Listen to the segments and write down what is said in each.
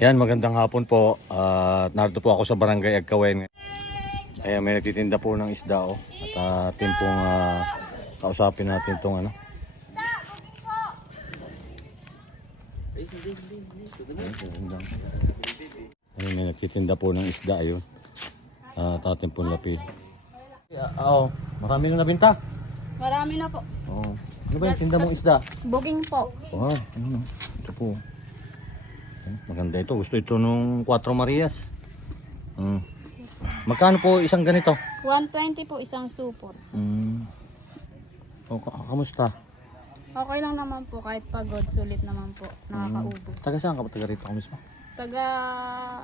Yan, magandang hapon po. At narito po ako sa Barangay Agkawen. Ayan, may nagtitinda po ng isda oh. At atin pong ah, kausapin natin itong ano. Ayan, may nagtitinda po ng isda ayun. At atin pong lapid. Oo, marami na nabinta. Marami na po. Oo. Ano ba yung tinda mong isda? Booking po. Wow, ano, ito po. Maganda ito. Gusto ito nung 4 Marias. Mm. Magkano po isang ganito? 120 po isang supor. Mm. O, ka- kamusta? Okay lang naman po kahit pagod, sulit naman po. Nakakaubos. Taga saan ka ba? Taga rito ka mismo? Taga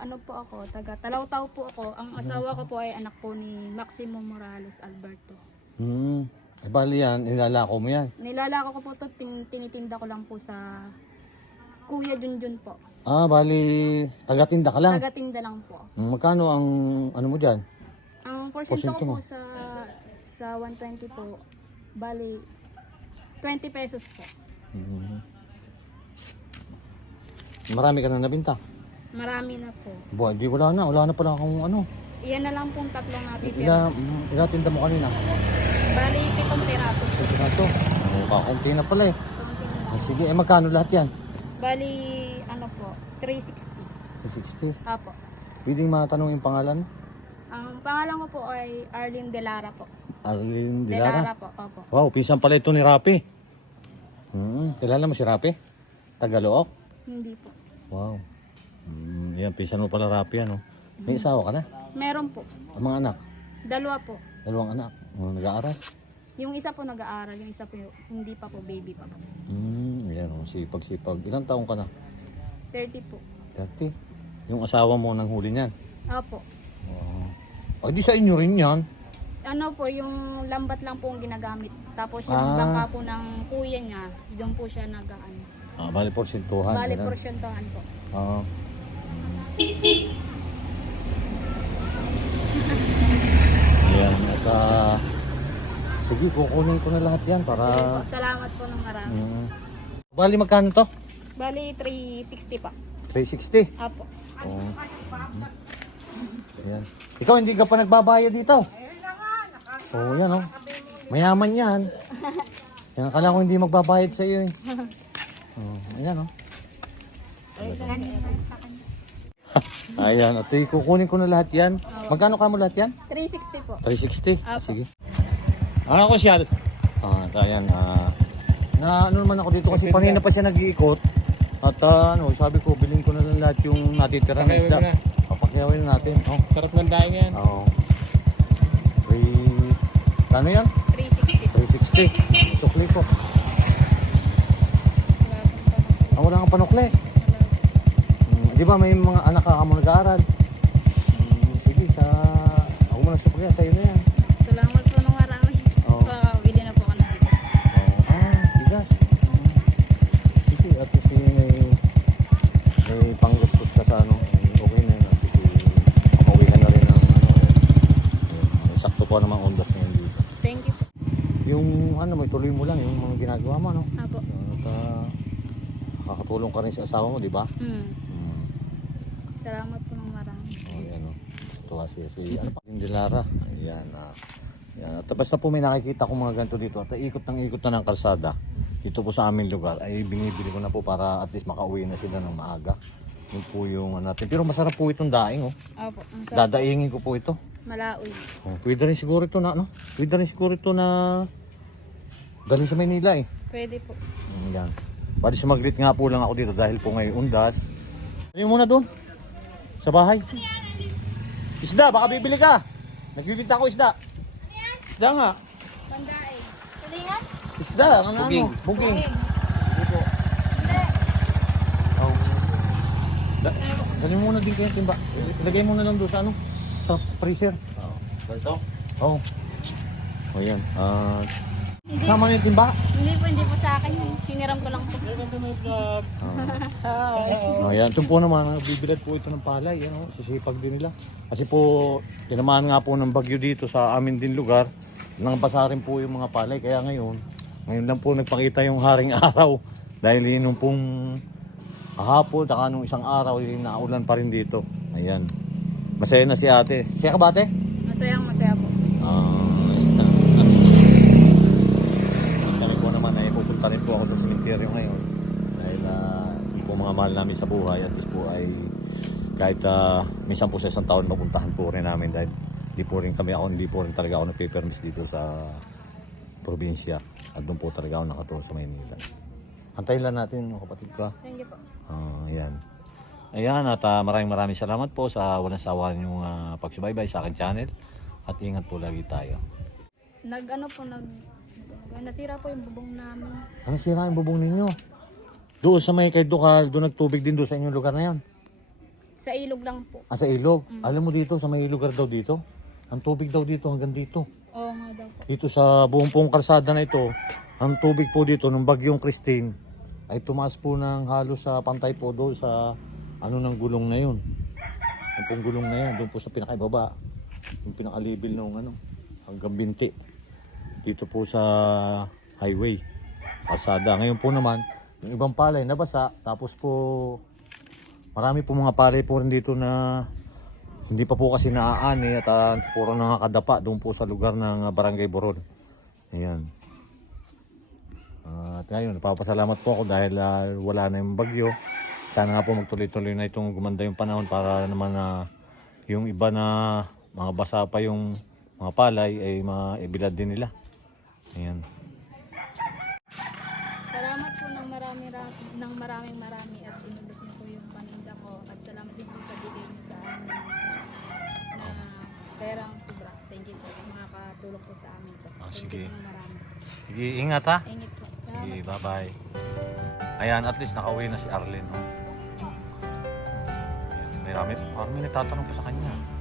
ano po ako, taga Talawtaw po ako. Ang asawa ko po ay anak po ni Maximo Morales Alberto. Hmm. Eh bali yan, nilalako mo yan. Nilalako ko po to, tin- tinitinda ko lang po sa Kuya Junjun po. Ah, bali, taga-tinda ka lang. Taga-tinda lang po. Mm, Magkano ang ano mo dyan? Ang porsyento Porsyento ko mo? po sa sa 120 po, bali 20 pesos po. Mm. Marami ka na nabinta. Marami na po. Buwan, di wala na. Wala na pala akong ano. Iyan na lang pong tatlong natitira. Ila, mm, ila tinda mo kanina. Bali, pitong piraso. Ito na to. Oh, kakunti na pala eh. Na. Ah, Sige, eh magkano lahat yan? Bali, ano po, 360. 60. Apo. Pwedeng matanong yung pangalan? Ang pangalan ko po ay Arlene Delara po. Arlene Delara Dilara. po, opo. Wow, pinsan pala ito ni Rapi. Hmm, kilala mo si Rapi? Tagalook? Hindi po. Wow. Hmm, yan, pinsan mo pala Rapi ano. May isawa ka na? Meron po. Ang mga anak? Dalawa po. Dalawang anak. Oh, nag-aaral? Yung isa po nag-aaral, yung isa po hindi pa po, baby pa po. Hmm, yan oh, sipag-sipag. Ilang taong ka na? 30 po. 30. Yung asawa mo nang huli niyan? Apo. Wow. Ay, di sa inyo rin yan. Ano po, yung lambat lang po ang ginagamit. Tapos yung Ah. bangka po ng kuya niya, doon po siya nag ano. Ah, bali porsentuhan. Bali, ganun. porsyentohan po. Oo. Yan, at ah, sige, kukunin ko na lahat yan para... Sige po, salamat po ng marami. Mm. Bali, magkano to? Bali, 360 pa. 360. Apo. Oo. Ayan. Ikaw, hindi ka pa nagbabayad dito? Oo, yan oh. Mayaman yan. Yan, akala ko hindi magbabayad sa iyo eh. Oh, ayan oh. Ayan, at kukunin ko na lahat yan. Magkano ka mo lahat yan? 360 po. 360? Apo. Sige. Ano ako siya? Ah, ayan. Ah, na ano naman ako dito kasi kanina pa siya nag-iikot. At ah, ano, sabi ko, bilhin ko na lang lahat yung natitira na Pakiyawin isda. na. Papakyawin natin. Oh. Sarap ng daing yan. Oo. Three... Ano yan? 360 po. 360. Sukli ko. Ah, wala kang panukli. Hmm, di ba may mga anak ka mo nag-aaral? Hmm, sige, sa... Ako muna sa iyo na yan. Sakto po naman ondas ngayon dito. Thank you. Yung ano mo, ituloy mo lang yung mga ginagawa mo, no? Apo. At uh, makakatulong ka rin sa asawa mo, di ba? Hmm. Hmm. Salamat po ng marami. Oh, yan, oh. Tuwa siya si, ano pa, yung Dilara. Ayan, ah. Yan. At basta po may nakikita ko mga ganito dito at ikot ng ikot na ng kalsada dito po sa aming lugar ay binibili ko na po para at least makauwi na sila ng maaga. Yun po yung ano natin. Pero masarap po itong daing, oh. Apo. Ang sa Dadaingin ko po ito. Malaoy. Oh, pwede rin siguro ito na, ano? Pwede rin siguro ito na galing sa Maynila, eh. Pwede po. Mm, Yan. Pwede sumaglit nga po lang ako dito dahil po ngayon undas. Ano muna doon? Sa bahay. Isda, baka bibili ka. Nagbibinta ako isda. Isda nga. Pandae. Tulingan? Isda, ano Buging. ano? Buging. Hindi. Oh. Da, dali muna din kayo timba. Ilagay mo na lang doon sa ano? Sa freezer. Oo. Ganito? Oo. Oh. yan. Ah, Hindi. sama na yung timba. Hindi po, hindi po sa akin yun. Hiniram ko lang po. Oh, yan. Ito po naman, bibilad po ito ng palay. Yan, oh. Sisipag din nila. Kasi po, tinamaan nga po ng bagyo dito sa amin din lugar. Nang basa rin po yung mga palay. Kaya ngayon, ngayon lang po nagpakita yung haring araw. Dahil yun yung pong Kahapon, saka nung isang araw, yung naulan pa rin dito. Ayan. Masaya na si ate. Siya ka ba ate? Mahal namin sa buhay at least po ay kahit uh, minsan po sa isang taon mapuntahan po rin namin dahil di po rin kami ako, hindi po rin talaga ako nagpe-permis dito sa probinsya. At doon po talaga ako nakatuwa sa Maynila. Antayin lang natin mga kapatid ko. ah. Thank you po. Ah, ayan. Ayan, at ah, maraming maraming salamat po sa walang sawa niyong uh, pagsubaybay sa akin channel. At ingat po lagi tayo. Nag ano po, nag... Nasira po yung bubong namin. Ano sira yung bubong ninyo? Doon sa may kay Dukal, doon nagtubig din doon sa inyong lugar na yan. Sa ilog lang po. Ah, sa ilog. Alam mo dito, sa may lugar daw dito. Ang tubig daw dito hanggang dito. Oo nga daw po. Dito sa buong pong kalsada na ito, ang tubig po dito nung bagyong Christine ay tumaas po ng halos sa pantay po doon sa ano ng gulong na yun. Yung pong gulong na yan, doon po sa pinakaibaba. Yung pinakalibil nung ano, hanggang binti. Dito po sa highway, kalsada. Ngayon po naman, yung ibang palay nabasa, tapos po marami po mga palay po rin dito na hindi pa po kasi naaani at uh, puro nakakadapa doon po sa lugar ng ah, Barangay Boron. Ayan. Ah, at ngayon, napapasalamat po ako dahil ah, wala na yung bagyo. Sana nga po magtuloy-tuloy na itong gumanda yung panahon para naman na yung iba na mga basa pa yung mga palay ay maibilad din nila. Ayan. Salamat po ng marami, ra- ng maraming marami at inubos niyo po yung paninda ko. At salamat din po sa bigay niyo sa amin na perang sobra. Thank you po. Makakatulong po sa amin po. Ah, sige. po. Sige, ingat ha. Ingat po. Sige, Salamat. bye-bye. Ayan, at least nakauwi na si Arlen. No? Ayan, may rami, parang may nagtatanong pa sa kanya.